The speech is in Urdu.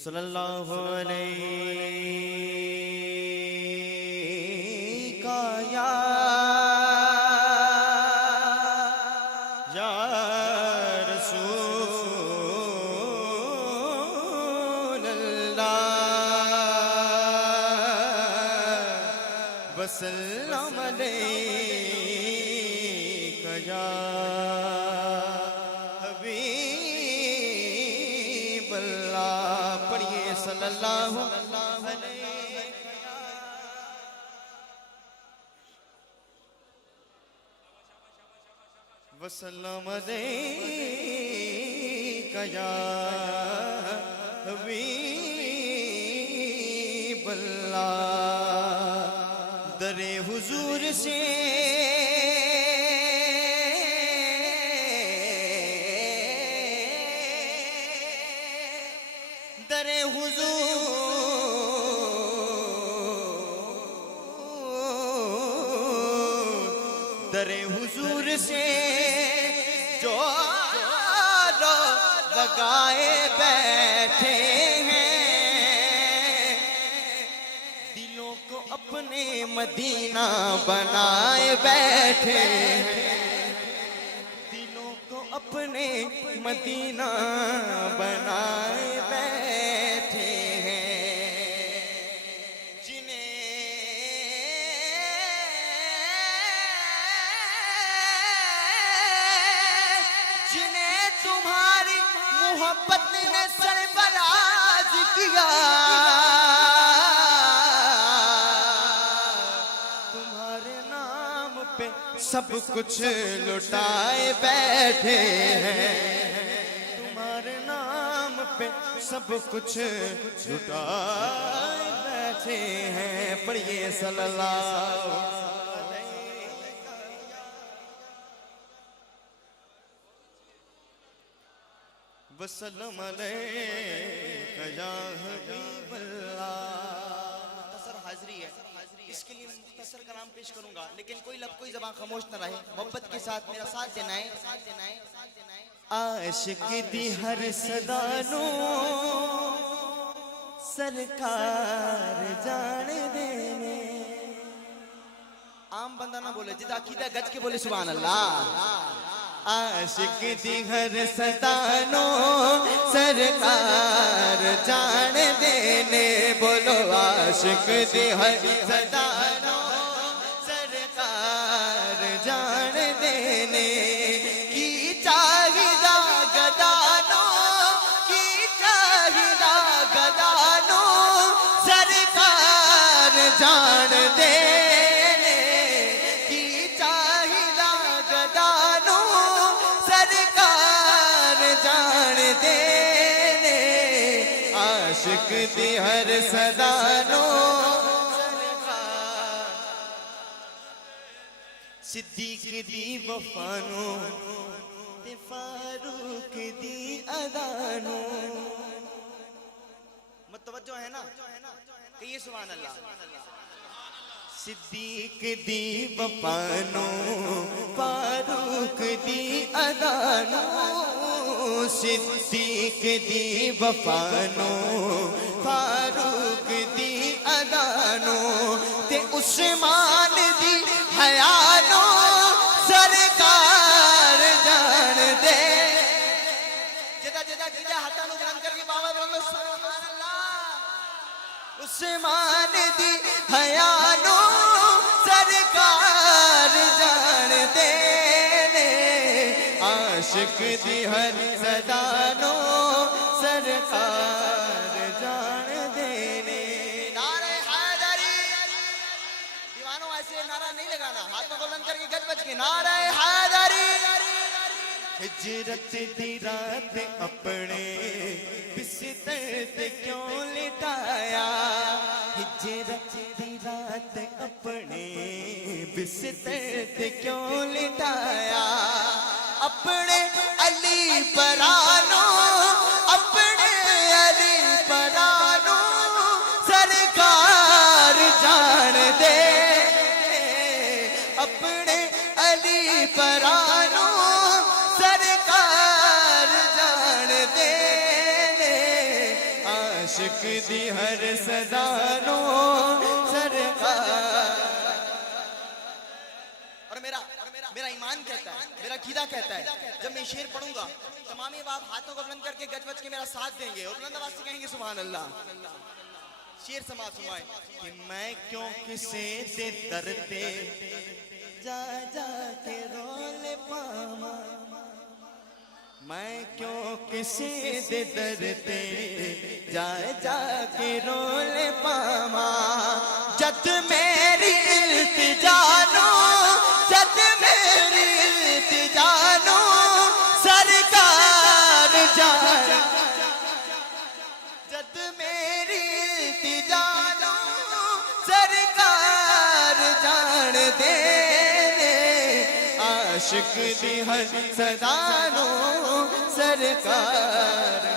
صلی اللہ علیہ یا رسول اللہ وسلم علیک یا حبیب اللہ پڑھئے صلی اللہ علیہ وسلم علیک یا حبیب اللہ در حضور سے در حضور سے جو لگائے بیٹھے ہیں دلوں کو اپنے مدینہ بنائے بیٹھے ہیں دلوں کو اپنے مدینہ بنائے بیٹھے ہیں جنہیں تمہاری محبت نے سرفراز کیا تمہارے نام پہ سب کچھ لٹائے بیٹھے ہیں تمہارے نام پہ سب کچھ لٹائے بیٹھے ہیں پڑھئے صلی اللہ وسلم علیک یا حبیب اللہ مختصر حاضری ہے اس کے لیے مختصر کلام پیش کروں گا لیکن کوئی لب کوئی زبان خاموش نہ رہے محبت کے ساتھ میرا ساتھ دینا ہے عاشق دی ہر صدا نو سرکار جان دینے عام بندہ نہ بولے جدا عقیدہ گج کے بولے سبحان اللہ عاشق دی ہر صدا نو سرکار جان دینے بولو عاشق دی ہر صدا نو سرکار جان دینے کی چاہیدہ گدانو کی چاہیدہ گدانو سرکار جان دینے کی چاہیدہ گدانو سرکار جان دینے عاشق دی ہر صدا نو صدیق دی وفانو تے فاروق دی ادانو متوجہ ہے نا کہیے سبحان اللہ صدیق دی وفانو فاروق دی ادانو صدیق دی وفانو فاروق دی ادانو تے عثمان دی حیانو سرکار جان دے جدا جدا جدا ہاتھانو بلند کر کے بابا بولو سبحان اللہ عثمان دی حیانو سرکار جان دے عاشق دی ہر صدا نو سرکار جان دینے نعرہ حیدری دیوانوں ایسے نعرہ نہیں لگانا ہاتھ میں بلند کر کے گج بج کے نعرہ حیدری ہجرت دی رات اپنے بستر تے کیوں لٹایا ہجرت دی رات اپنے بستر تے کیوں لٹایا اپنے علی پرانو اپنے علی پرانو سرکار جان دے اپنے علی پرانو سرکار جان دے عاشق دی ہر صدا نو سرکار. اور میرا ایمان کہتا ہے, میرا عقیدہ کہتا ہے, جب میں شعر پڑھوں گا تمام آپ ہاتھوں کو بلند کر کے گج وج کے میرا ساتھ دیں گے اور بلند آواز سے کہیں گے سبحان اللہ. شعر سماعت فرمائیں کہ میں کیوں کسے دے درتے جا جا کے رول پاما, میں کیوں کسے دے درتے جا جا کے رول پاما. جد میری التجا نو, جد میری التجا نو سرکار جان, جد میری التجا نو سرکار جان دے, عاشق دی ہر صدا نو سرکار.